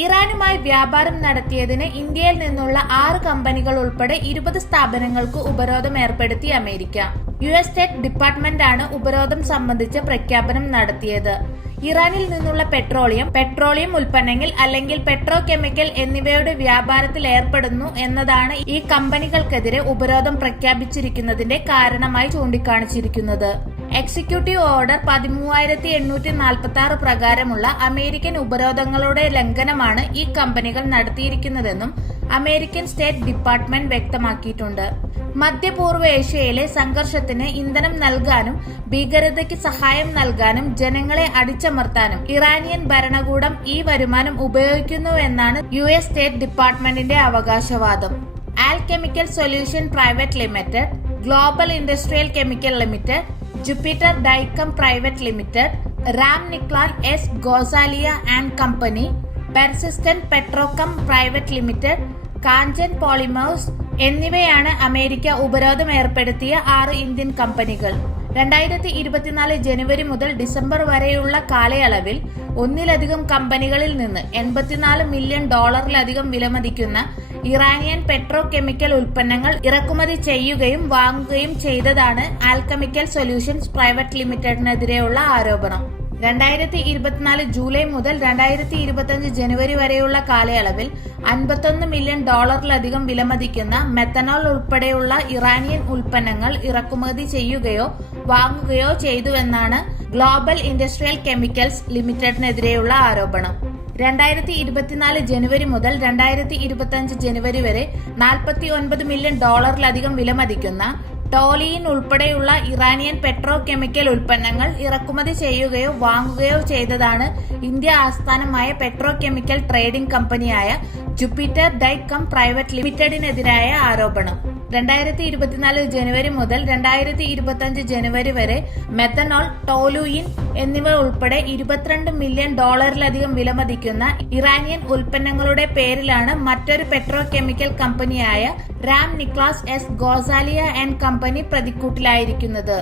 ഇറാനുമായി വ്യാപാരം നടത്തിയതിന് ഇന്ത്യയിൽ നിന്നുള്ള ആറ് കമ്പനികൾ ഉൾപ്പെടെ ഇരുപത് സ്ഥാപനങ്ങൾക്ക് ഉപരോധം ഏർപ്പെടുത്തി അമേരിക്ക. യു എസ് സ്റ്റേറ്റ് ആണ് ഉപരോധം സംബന്ധിച്ച പ്രഖ്യാപനം നടത്തിയത്. ഇറാനിൽ നിന്നുള്ള പെട്രോളിയം പെട്രോളിയം ഉൽപ്പന്നങ്ങൾ അല്ലെങ്കിൽ പെട്രോ കെമിക്കൽ എന്നിവയുടെ വ്യാപാരത്തിൽ ഏർപ്പെടുന്നു എന്നതാണ് ഈ കമ്പനികൾക്കെതിരെ ഉപരോധം പ്രഖ്യാപിച്ചിരിക്കുന്നതിന്റെ കാരണമായി ചൂണ്ടിക്കാണിച്ചിരിക്കുന്നത്. എക്സിക്യൂട്ടീവ് ഓർഡർ പതിമൂവായിരത്തി എണ്ണൂറ്റി നാൽപ്പത്തി ആറ് പ്രകാരമുള്ള അമേരിക്കൻ ഉപരോധങ്ങളുടെ ലംഘനമാണ് ഈ കമ്പനികൾ നടത്തിയിരിക്കുന്നതെന്നും അമേരിക്കൻ സ്റ്റേറ്റ് ഡിപ്പാർട്ട്മെന്റ് വ്യക്തമാക്കിയിട്ടുണ്ട്. മധ്യപൂർവ ഏഷ്യയിലെ സംഘർഷത്തിന് ഇന്ധനം നൽകാനും ഭീകരതയ്ക്ക് സഹായം നൽകാനും ജനങ്ങളെ അടിച്ചമർത്താനും ഇറാനിയൻ ഭരണകൂടം ഈ വരുമാനം ഉപയോഗിക്കുന്നുവെന്നാണ് യു എസ് സ്റ്റേറ്റ് ഡിപ്പാർട്ട്മെന്റിന്റെ അവകാശവാദം. Alchemical Solution Private Limited Global Industrial Chemical Limited Jupiter Dyechem Private Limited Ramniklal S Gosalia and Company Persistent Petrochem Private Limited Kanchan Polymers എന്നിവയാണ് അമേരിക്ക ഉപരോധം ഏർപ്പെടുത്തിയ ആറ് ഇന്ത്യൻ കമ്പനികൾ. രണ്ടായിരത്തി ഇരുപത്തിനാല് ജനുവരി മുതൽ ഡിസംബർ വരെയുള്ള കാലയളവിൽ ഒന്നിലധികം കമ്പനികളിൽ നിന്ന് എൺപത്തിനാല് മില്യൺ ഡോളറിലധികം വിലമതിക്കുന്ന ഇറാനിയൻ പെട്രോ കെമിക്കൽ ഉൽപ്പന്നങ്ങൾ ഇറക്കുമതി ചെയ്യുകയും വാങ്ങുകയും ചെയ്തതാണ് ആൽക്കമിക്കൽ സൊല്യൂഷൻസ് പ്രൈവറ്റ് ലിമിറ്റഡിനെതിരെയുള്ള ആരോപണം. രണ്ടായിരത്തി ഇരുപത്തിനാല് ജൂലൈ മുതൽ രണ്ടായിരത്തി ഇരുപത്തിയഞ്ച് ജനുവരി വരെയുള്ള കാലയളവിൽ അൻപത്തൊന്ന് മില്യൺ ഡോളറിലധികം വിലമതിക്കുന്ന മെത്തനോൾ ഉൾപ്പെടെയുള്ള ഇറാനിയൻ ഉൽപ്പന്നങ്ങൾ ഇറക്കുമതി ചെയ്യുകയോ വാങ്ങുകയോ ചെയ്തുവെന്നാണ് ഗ്ലോബൽ ഇൻഡസ്ട്രിയൽ കെമിക്കൽസ് ലിമിറ്റഡിനെതിരെയുള്ള ആരോപണം. രണ്ടായിരത്തി ഇരുപത്തിനാല് ജനുവരി മുതൽ രണ്ടായിരത്തി ഇരുപത്തിയഞ്ച് ജനുവരി വരെ നാൽപ്പത്തി ഒൻപത് മില്യൺ ഡോളറിലധികം വിലമതിക്കുന്ന ടോലിയിൻ ഉൾപ്പെടെയുള്ള ഇറാനിയൻ പെട്രോ കെമിക്കൽ ഉൽപ്പന്നങ്ങൾ ഇറക്കുമതി ചെയ്യുകയോ വാങ്ങുകയോ ചെയ്തതാണ് ഇന്ത്യ ആസ്ഥാനമായ പെട്രോ കെമിക്കൽ ട്രേഡിംഗ് കമ്പനിയായ ജുപ്പിറ്റർ ഡൈക്കം പ്രൈവറ്റ് ലിമിറ്റഡിനെതിരായ ആരോപണം. രണ്ടായിരത്തി ഇരുപത്തിനാല് ജനുവരി മുതൽ രണ്ടായിരത്തി ഇരുപത്തിയഞ്ച് ജനുവരി വരെ മെത്തനോൾ ടോലുയിൻ എന്നിവ ഉൾപ്പെടെ ഇരുപത്തിരണ്ട് മില്യൺ ഡോളറിലധികം വിലമതിക്കുന്ന ഇറാനിയൻ ഉൽപ്പന്നങ്ങളുടെ പേരിലാണ് മറ്റൊരു പെട്രോ കെമിക്കൽ കമ്പനിയായ Ramniklal S Gosalia and company പ്രതിക്കൂട്ടിലായിരിക്കുന്നത്.